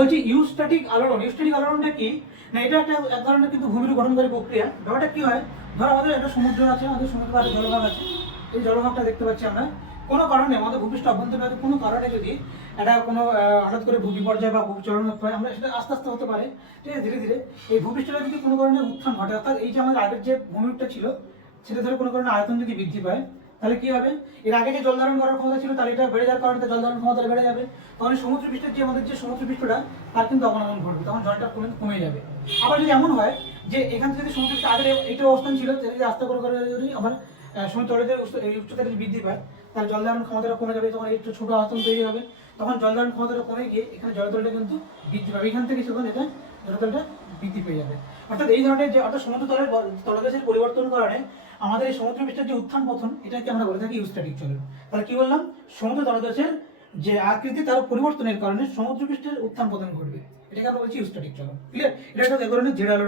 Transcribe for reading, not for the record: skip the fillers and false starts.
বলছি ইউস্ট্যাটিক আলোড়ন। ইউস্ট্যাটিক আলোড়নটা কি না, এটা একটা এক ধরনের কিন্তু ভূমিরূপ গঠনকারী প্রক্রিয়া। ব্যাপারটা কি হয়, ধর আমাদের একটা সমুদ্র আছে, আমাদের সমুদ্র পাড়ে জলভাগ আছে। এই জলভাগটা দেখতে পাচ্ছি আমরা, কোনো কারণে আমাদের ভূপৃষ্ঠ অভ্যন্তরে কোনো কারণে যদি একটা কোনো হঠাৎ করে ভূবিপর্যয় বা ভূচলন হয়, আমরা সেটা আস্তে আস্তে হতে পারে, ঠিক আছে, ধীরে ধীরে এই ভূপৃষ্ঠটা যদি কোনো কারণে উত্থান ঘটে, অর্থাৎ এই যে আমাদের আগের যে ভূমিরূপটা ছিল সেটা ধরে কোনো কারণে আয়তন যদি বৃদ্ধি পায়, তাহলে কি হবে, এর আগে যে জল ধারণ করার ক্ষমতা ছিল তাহলে এটা বেড়ে যাওয়ার কারণে জল ধারণ ক্ষমতা বেড়ে যাবে, তখন সমুদ্র পৃষ্ঠের যে আমাদের যে সমুদ্র পৃষ্ঠটা তার কিন্তু অবনমন ঘটবে, তখন জলটা কমে যাবে। আবার যদি এমন হয় যে এখান থেকে যদি সমুদ্র পৃষ্ঠ আগের এইটা অবস্থান ছিল, যদি আস্তে করে করে যদি আবার সমুদ্র তলের এই উচ্চতা যদি বৃদ্ধি পায়, তাহলে জল ধারণ ক্ষমতাটা কমে যাবে, তখন একটু ছোট আয়তন তৈরি হবে, তখন জল ধারণ ক্ষমতাটা কমে গিয়ে এখানে জলতলটা কিন্তু বৃদ্ধি পাবে, এখান থেকে সেখানে এটা জলতলটা বৃদ্ধি পেয়ে যাবে। অর্থাৎ এই ধরনের যে অর্থাৎ সমুদ্র তলের তলদেশের পরিবর্তন কারণে আমাদের এই সমুদ্র পৃষ্ঠের যে উত্থান পতন, এটাকে আমরা বলে থাকি ইউস্ট্যাটিক চলন। তাহলে কি বললাম, সমুদ্র তলদেশের যে আকৃতি তার পরিবর্তনের কারণে সমুদ্র পৃষ্ঠের উত্থান পতন ঘটবে, এটাকে আমরা বলছি ইউস্ট্যাটিক চলন। ক্লিয়ার? এটা একটা এক ধরনের জেড আলোড়ন।